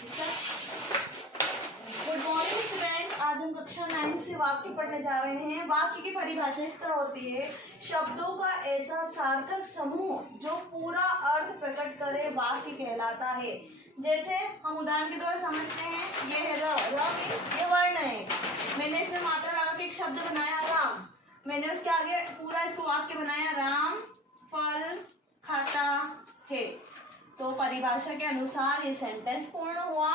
Good morning student. आज हम कक्षा 9 से वाक्य पढ़ने जा रहे हैं। वाक्य की परिभाषा इस तरह होती है, शब्दों का ऐसा सार्थक समूह जो पूरा अर्थ प्रकट करे वाक्य कहलाता है। जैसे हम उदाहरण के द्वारा समझते हैं, ये है ये वर्ण है। मैंने इसमें मात्रा लगा के एक शब्द बनाया राम, मैंने उसके आगे पूरा इसको वाक्य बनाया, राम फल खाता है। तो परिभाषा के अनुसार ये सेंटेंस पूर्ण हुआ,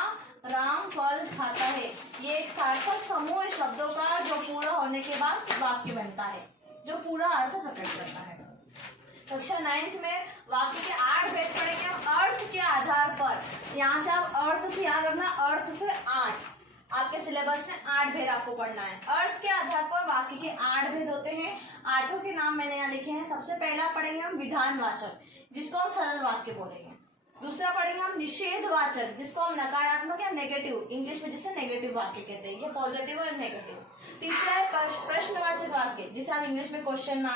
राम फल खाता है। ये एक सार्थक समूह है शब्दों का जो पूरा होने के बाद वाक्य बनता है, जो पूरा अर्थ प्रकट करता है। कक्षा 9 में वाक्य के 8 भेद पढ़ेंगे हम अर्थ के आधार पर। यहाँ से आप अर्थ से याद रखना, अर्थ से 8। आपके सिलेबस में 8 भेद आपको पढ़ना है। अर्थ के आधार पर वाक्य के 8 भेद होते हैं। 8 के नाम मैंने यहाँ लिखे हैं। सबसे पहला पढ़ेंगे हम विधानवाचक, जिसको हम सरल वाक्य बोलेंगे। दूसरा पढ़ेंगे हम निषेधवाचक, जिसको हम नकारात्मक या नेगेटिव, इंग्लिश में जिसे नेगेटिव वाक्य कहते हैं, ये पॉजिटिव और नेगेटिव। तीसरा है प्रश्नवाचक वाक्य, जिसे हम इंग्लिश में क्वेश्चन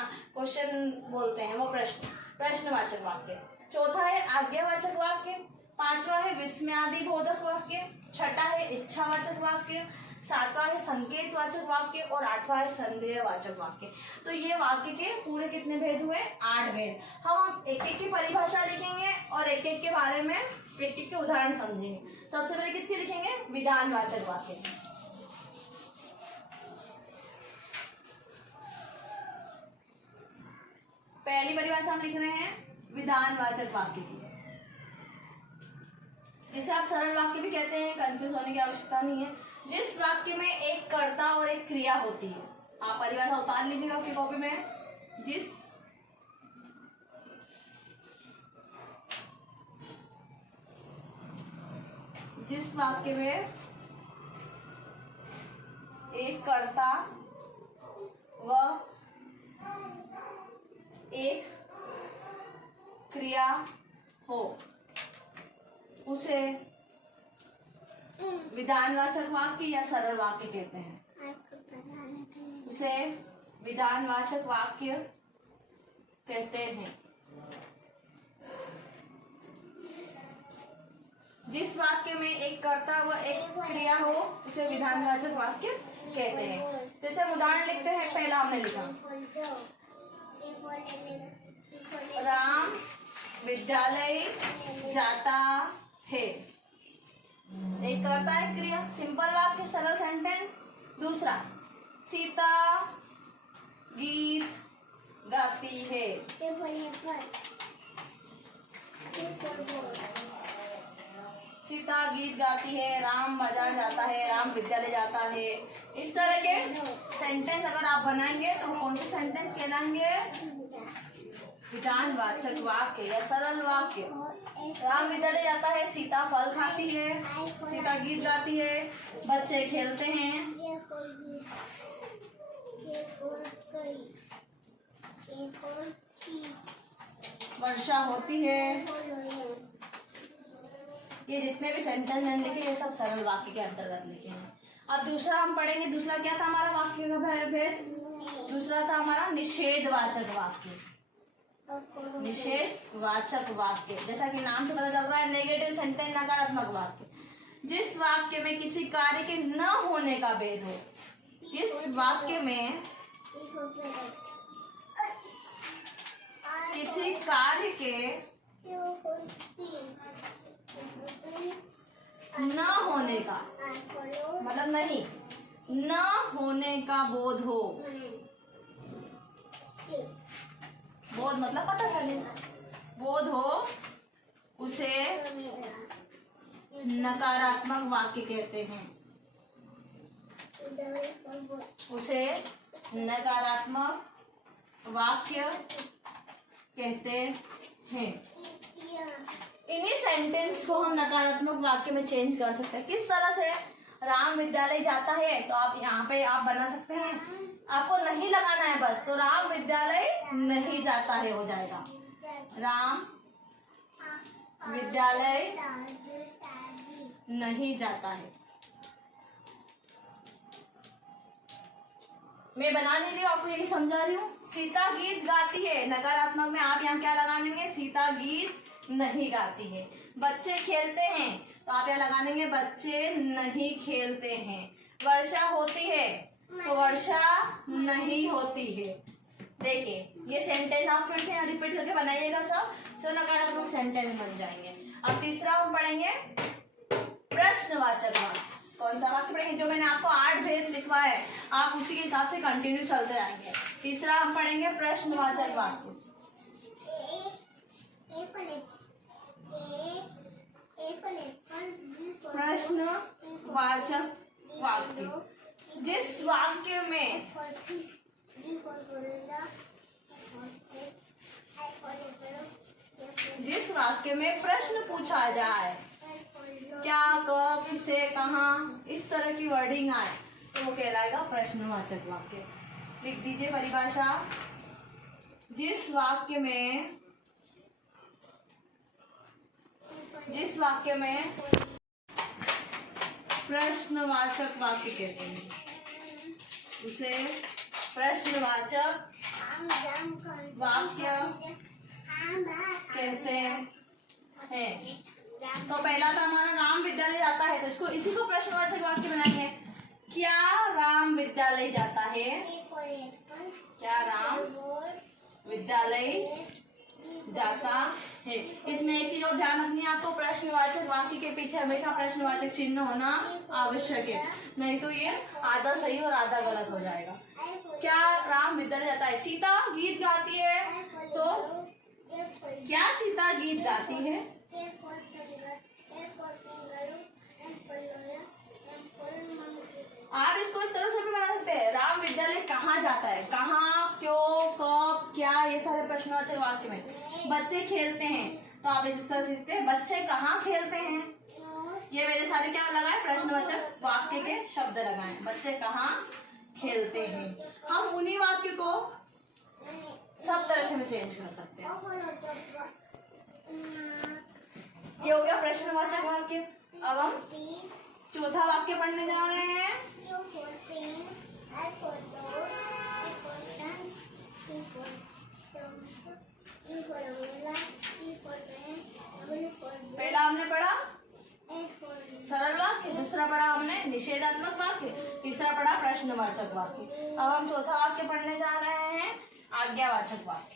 बोलते हैं, वो प्रश्नवाचक वाक्य। चौथा है आज्ञावाचक वाक्य। पांचवा है विस्मयादि बोधक वाक्य। छठा है इच्छावाचक वाक्य। सातवां है संकेतवाचक वाक्य और 8वां है संदेहवाचक वाक्य। तो ये वाक्य के पूरे कितने भेद हुए? 8 भेद। हम एक एक की परिभाषा लिखेंगे और एक एक के बारे में एक एक के उदाहरण समझेंगे। सबसे पहले किसके लिखेंगे? विधानवाचक वाक्य। पहली परिभाषा हम लिख रहे हैं विधानवाचक वाक्य की, जिसे आप सरल वाक्य भी कहते हैं, कंफ्यूज होने की आवश्यकता नहीं है। जिस वाक्य में एक कर्ता और एक क्रिया होती है, आप परिभाषा उतार लीजिएगा आपकी कॉपी में। जिस वाक्य में एक कर्ता व एक क्रिया हो उसे विधानवाचक वाक्य या सरल वाक्य कहते हैं। उसे विधानवाचक वाक्य कहते हैं। जिस वाक्य में एक कर्ता व एक क्रिया हो उसे विधानवाचक वाक्य कहते हैं। जैसे हम उदाहरण लिखते हैं, पहला हमने लिखा राम विद्यालय जाता है। एक कर्ता है क्रिया, सिंपल वाक्य, सरल सेंटेंस। दूसरा, सीता गीत गाती है। सीता गीत गाती है, राम बाजार जाता है, राम विद्यालय जाता है। इस तरह के सेंटेंस अगर आप बनाएंगे तो कौन से सेंटेंस कहलाएंगे? विधानवाचक वाक्य या सरल वाक्य। राम विद्यालय जाता है, सीता फल खाती है, सीता गीत गाती है, बच्चे खेलते हैं, वर्षा होती है। ये जितने भी सेंटेंस मैंने लिखे ये सब सरल वाक्य के अंतर्गत लिखे हैं। अब दूसरा हम पढ़ेंगे। दूसरा क्या था हमारा वाक्य का भेद? दूसरा था हमारा निषेधवाचक वाक्य। निषेधवाचक वाक्य, जैसा कि नाम से पता चल रहा है, नेगेटिव सेंटेंस, नकारात्मक वाक्य। जिस वाक्य में किसी कार्य के न होने का भेद हो। जिस वाक्य में किसी कार्य के न होने का मतलब नहीं, न होने का बोध हो। बोध मतलब पता चले, बोध हो, उसे नकारात्मक वाक्य कहते हैं। उसे नकारात्मक वाक्य कहते हैं। इन्हीं सेंटेंस को हम नकारात्मक वाक्य में चेंज कर सकते हैं। किस तरह से? राम विद्यालय जाता है, तो आप यहाँ पे आप बना सकते हैं, आपको नहीं लगाना है बस, तो राम विद्यालय नहीं जाता है हो जाएगा। राम विद्यालय नहीं जाता है। मैं बना नहीं रही हूँ, आपको यही समझा रही हूँ। सीता गीत गाती है, नकारात्मक में आप यहाँ क्या लगा लेंगे? सीता गीत नहीं गाती है। बच्चे खेलते हैं तो आप यहाँ लगा देंगे बच्चे नहीं खेलते हैं। वर्षा होती है तो वर्षा नहीं होती है। देखिए ये सेंटेंस आप फिर से यहाँ रिपीट करके बनाइएगा सब, तो नकारात्मक सेंटेंस बन जाएंगे। अब तीसरा हम पढ़ेंगे प्रश्नवाचक वाक्य। कौन सा वाक्य पढ़ेंगे? जो मैंने आपको 8 भेद लिखवा है आप उसी के हिसाब से कंटिन्यू चलते जाएंगे। तीसरा हम पढ़ेंगे प्रश्नवाचक वाक्य। प्रश्नवाचक वाक्य जिस वाक्य में प्रश्न पूछा जाए, क्या, कब, किसे, कहाँ, इस तरह की वर्डिंग आए तो वो कहलाएगा प्रश्नवाचक वाक्य। लिख दीजिए परिभाषा। जिस वाक्य में प्रश्नवाचक वाक्य कहते हैं उसे प्रश्नवाचक वाक्य कहते हैं। तो पहला तो हमारा राम विद्यालय जाता है, तो इसी को प्रश्नवाचक वाक्य बनाएंगे। क्या राम विद्यालय जाता है? क्या राम विद्यालय जाता है। इसमें एक चीज और ध्यान रखनी है आपको, प्रश्नवाचक वाक्य के पीछे हमेशा प्रश्नवाचक चिन्ह होना आवश्यक है, नहीं तो ये आधा सही और आधा गलत हो जाएगा। क्या राम विद्यालय जाता है? सीता गीत गाती है, तो क्या सीता गीत गाती है? आप इसको इस तरह से भी बना सकते हैं, राम विद्यालय कहाँ जाता है? कहाँ, क्यों, कब, क्या, ये सारे प्रश्नवाचक वाक्य में। बच्चे खेलते हैं तो आप इस तरह सीखते हैं बच्चे कहाँ खेलते हैं। ये मेरे सारे क्या लगाए? प्रश्नवाचक वाक्य के शब्द लगाए। बच्चे कहाँ खेलते हैं। हम उन्हीं वाक्य को सब तरह से चेंज कर सकते हैं। ये हो गया प्रश्नवाचक वाक्य। अब हम चौथा वाक्य पढ़ने जा रहे हैं। पहला हमने पढ़ा सरल वाक्य, दूसरा पढ़ा हमने निषेधात्मक वाक्य, तीसरा पढ़ा प्रश्नवाचक वाक्य। अब हम चौथा वाक्य पढ़ने जा रहे हैं आज्ञावाचक वाक्य।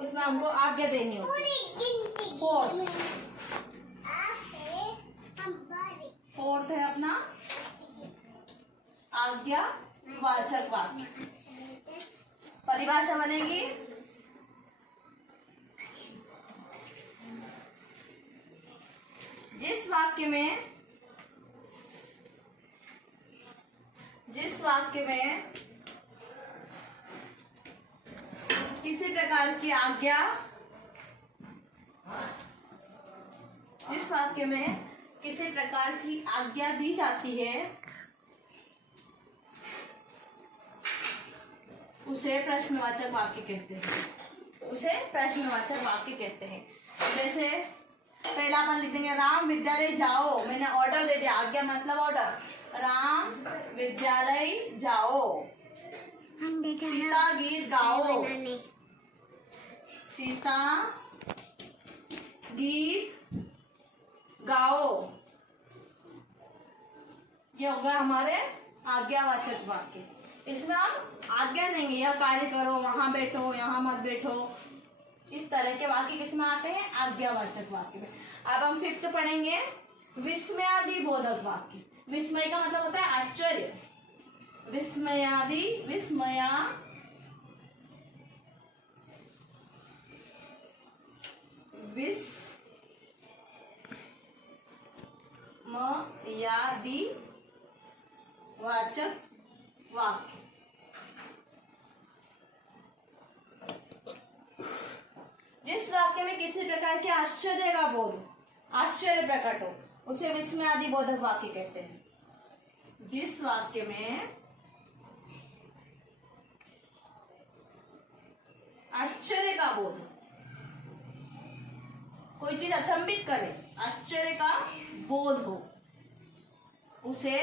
इसमें हमको आज्ञा देनी होती है। फोर्थ है अपना आज्ञावाचक वाक्य। परिभाषा बनेगी जिस वाक्य में किसी प्रकार की आज्ञा, जिस वाक्य में किसी प्रकार की आज्ञा दी जाती है उसे प्रश्नवाचक वाक्य कहते हैं। उसे प्रश्नवाचक वाक्य कहते हैं। जैसे पहला अपन लिख देंगे राम विद्यालय जाओ, मैंने ऑर्डर दे दिया, आज्ञा मतलब ऑर्डर। राम विद्यालय जाओ। सीता गीत गाओ, सीता गीत गाओ। ये होगा हमारे आज्ञावाचक वाक्य। इसमें हम आज्ञा देंगे, यह कार्य करो, वहां बैठो, यहाँ मत बैठो, इस तरह के वाक्य किसमें आते हैं? आज्ञावाचक वाक्य में। अब हम फिफ्थ पढ़ेंगे विस्मयादि बोधक वाक्य। विस्मय का मतलब होता है आश्चर्य। विस्मयादि, विस्मया विस्मयादि वाचक वाक्य। जिस वाक्य में किसी प्रकार के आश्चर्य का बोध, आश्चर्य प्रकट हो, उसे विस्मयादि बोधक वाक्य कहते हैं। जिस वाक्य में आश्चर्य का बोध, कोई चीज अचंभित करे, आश्चर्य का बोध हो, उसे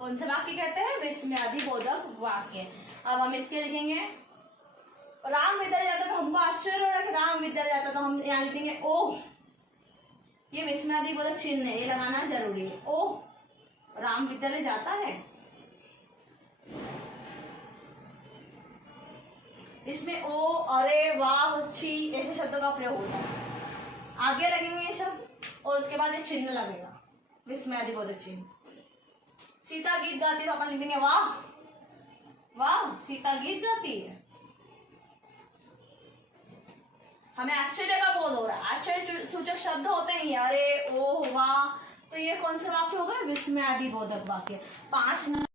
कौन सा वाक्य कहते हैं? विस्मयादिबोधक वाक्य। अब हम इसके लिखेंगे राम विद्यालय जाता तो हमको आश्चर्य हो रहा है कि राम विद्यालय जाता, तो हम यहाँ लिखेंगे ओह, ये विस्मयादिबोधक चिन्ह है, ये लगाना जरूरी है। ओह, राम विद्यालय जाता है। इसमें ओ, अरे, वाह, छी ऐसे शब्दों का प्रयोग होता है। आगे लगेंगे ये शब्द और उसके बाद ये चिन्ह लगेगा, विस्मयादिबोधक चिन्ह। सीता गीत गाती तो अपन लिख देंगे वाह, वाह सीता गीत गाती है। हमें आश्चर्य का बोध हो रहा है, आश्चर्य सूचक शब्द होते हैं ये, अरे, ओ, वाह, तो ये कौन सा वाक्य होगा? विस्मयादिबोधक वाक्य। 5 नंबर,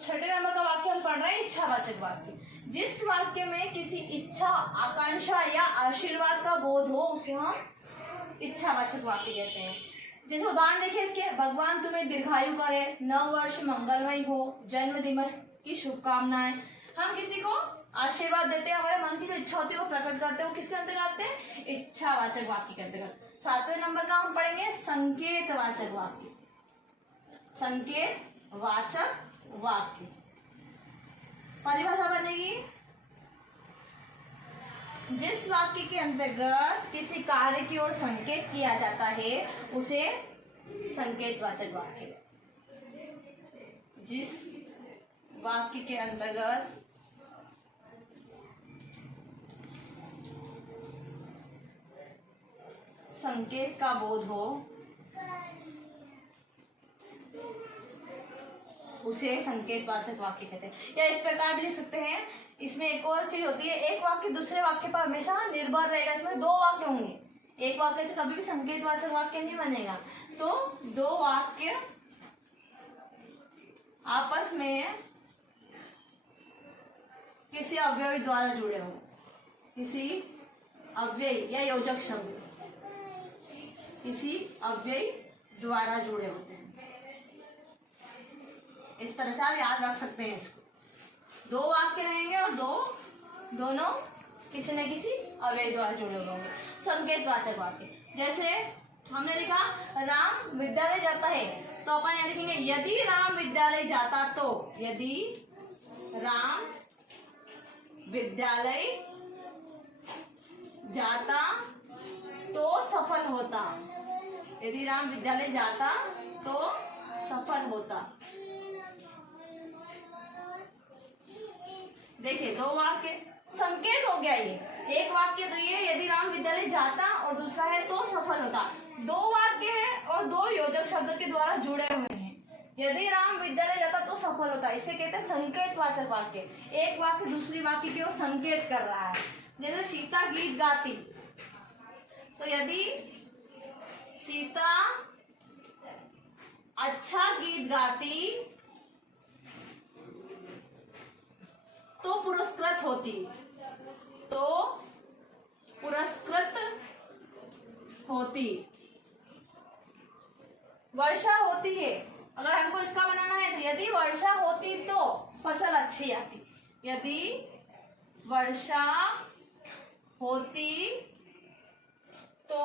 6 नंबर का वाक्य हम पढ़ रहे हैं इच्छावाचक वाक्य। जिस वाक्य में किसी इच्छा, आकांक्षा या आशीर्वाद का बोध हो उसे हम इच्छावाचक वाक्य कहते हैं। जैसे उदाहरण देखिए इसके, भगवान तुम्हें दीर्घायु करे, नव वर्ष मंगलमय हो, जन्म दिवस की शुभकामनाएं। हम किसी को आशीर्वाद देते हैं, हमारे मन की जो इच्छा होती है वो प्रकट करते हैं, वो किसके अंतर्गत आते हैं? इच्छावाचक वाक्य के अंतर्गत। 7वें नंबर का हम पढ़ेंगे संकेतवाचक वाक्य। संकेतवाचक वाक्य परिभाषा बनेगी, जिस वाक्य के अंतर्गत किसी कार्य की ओर संकेत किया जाता है उसे संकेतवाचक वाक्य। जिस वाक्य के अंतर्गत संकेत का बोध हो उसे संकेतवाचक वाक्य कहते हैं। या इस प्रकार भी लिख सकते हैं, इसमें एक और चीज होती है, एक वाक्य दूसरे वाक्य पर हमेशा निर्भर रहेगा। इसमें 2 वाक्य होंगे, एक वाक्य से कभी भी संकेतवाचक वाक्य नहीं बनेगा। तो 2 वाक्य आपस में किसी अव्यय द्वारा जुड़े हो, किसी अव्यय या योजक शब्द किसी अव्यय द्वारा जुड़े होते हैं। इस तरह से आप याद रख सकते हैं इसको। 2 वाक्य रहेंगे और दोनों किसी न किसी अव्यय द्वारा जुड़े हुए होंगे। संकेतवाचक वाक्य, जैसे हमने लिखा राम विद्यालय जाता है, तो अपन यहाँ लिखेंगे यदि राम विद्यालय जाता तो, यदि राम विद्यालय जाता तो सफल होता। यदि राम विद्यालय जाता तो सफल होता। देखिए 2 वाक्य, संकेत हो गया ये। एक वाक्य तो ये यदि राम विद्यालय जाता और दूसरा है तो सफल होता। 2 वाक्य है और 2 योजक शब्द के द्वारा जुड़े हुए हैं। यदि राम विद्यालय जाता तो सफल होता, इसे कहते हैं संकेतवाचक वाक्य। एक वाक्य दूसरी वाक्य की ओर संकेत कर रहा है। जैसे सीता गीत गाती, तो यदि सीता अच्छा गीत गाती तो पुरस्कृत होती, तो पुरस्कृत होती। वर्षा होती है, अगर हमको इसका बनाना है तो यदि वर्षा होती तो फसल अच्छी आती। यदि वर्षा होती तो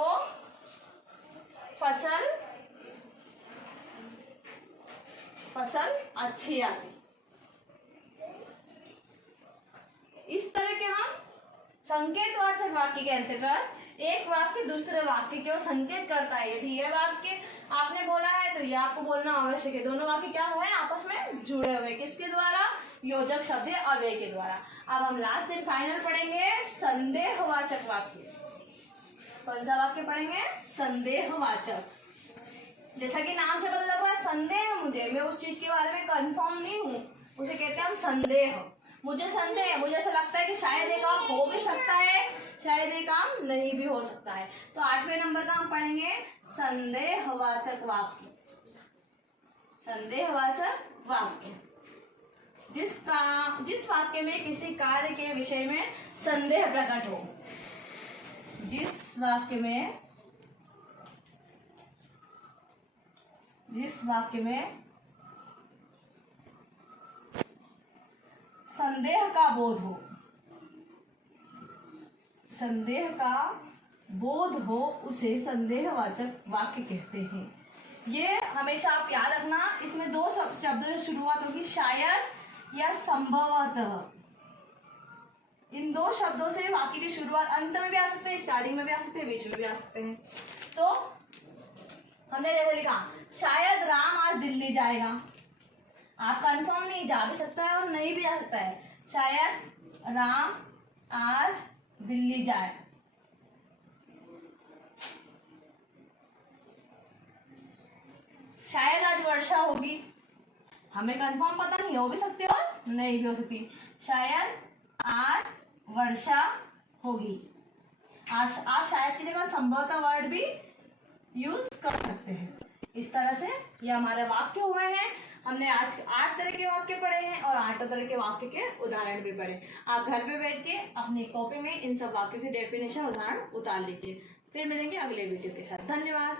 फसल अच्छी आती। इस तरह के हम संकेतवाचक वाक्य के अंतर्गत एक वाक्य दूसरे वाक्य की ओर संकेत करता है। यदि यह वाक्य आपने बोला है तो यह आपको बोलना आवश्यक है। दोनों वाक्य क्या हुए? आपस में जुड़े हुए। किसके द्वारा? योजक शब्द है अव्यय के द्वारा। अब हम लास्ट एंड फाइनल पढ़ेंगे संदेहवाचक वाक्य। कौन सा वाक्य पढ़ेंगे? संदेहवाचक। जैसा कि नाम से पता लगा संदेह, मुझे मैं उस चीज के बारे में कंफर्म नहीं हूँ, उसे कहते हैं हम संदेह। मुझे संदेह, मुझे ऐसा लगता है कि शायद ये काम हो भी सकता है, शायद ये काम नहीं भी हो सकता है। तो 8वें नंबर का हम पढ़ेंगे संदेहवाचक वाक्य। संदेहवाचक वाक्य, जिस वाक्य में किसी कार्य के विषय में संदेह प्रकट हो। जिस वाक्य में संदेह का बोध हो, संदेह का बोध हो उसे संदेहवाचक वाक्य कहते हैं। ये हमेशा आप याद रखना, इसमें दो शब्दों से शुरुआत होगी, शायद या संभवतः। इन दो शब्दों से वाक्य की शुरुआत अंत में भी आ सकते हैं, स्टार्टिंग में भी आ सकते हैं, बीच में भी आ सकते हैं। तो हमने जैसे लिखा, शायद राम आज दिल्ली जाएगा। आप कंफर्म नहीं, जा भी सकता है और नहीं भी आ सकता है। शायद राम आज दिल्ली जाए। शायद आज वर्षा होगी। हमें कंफर्म पता नहीं, हो भी सकती है और नहीं भी हो सकती। शायद आज वर्षा होगी। आज आप शायद की जगह संभवतः वर्ड भी यूज कर सकते हैं। इस तरह से ये हमारे वाक्य हुए हैं। हमने आज 8 तरह के वाक्य पढ़े हैं और 8 तरह के वाक्य के उदाहरण भी पढ़े। आप घर पे बैठ के अपनी कॉपी में इन सब वाक्यों की डेफिनेशन, उदाहरण उतार लीजिए। फिर मिलेंगे अगले वीडियो के साथ। धन्यवाद।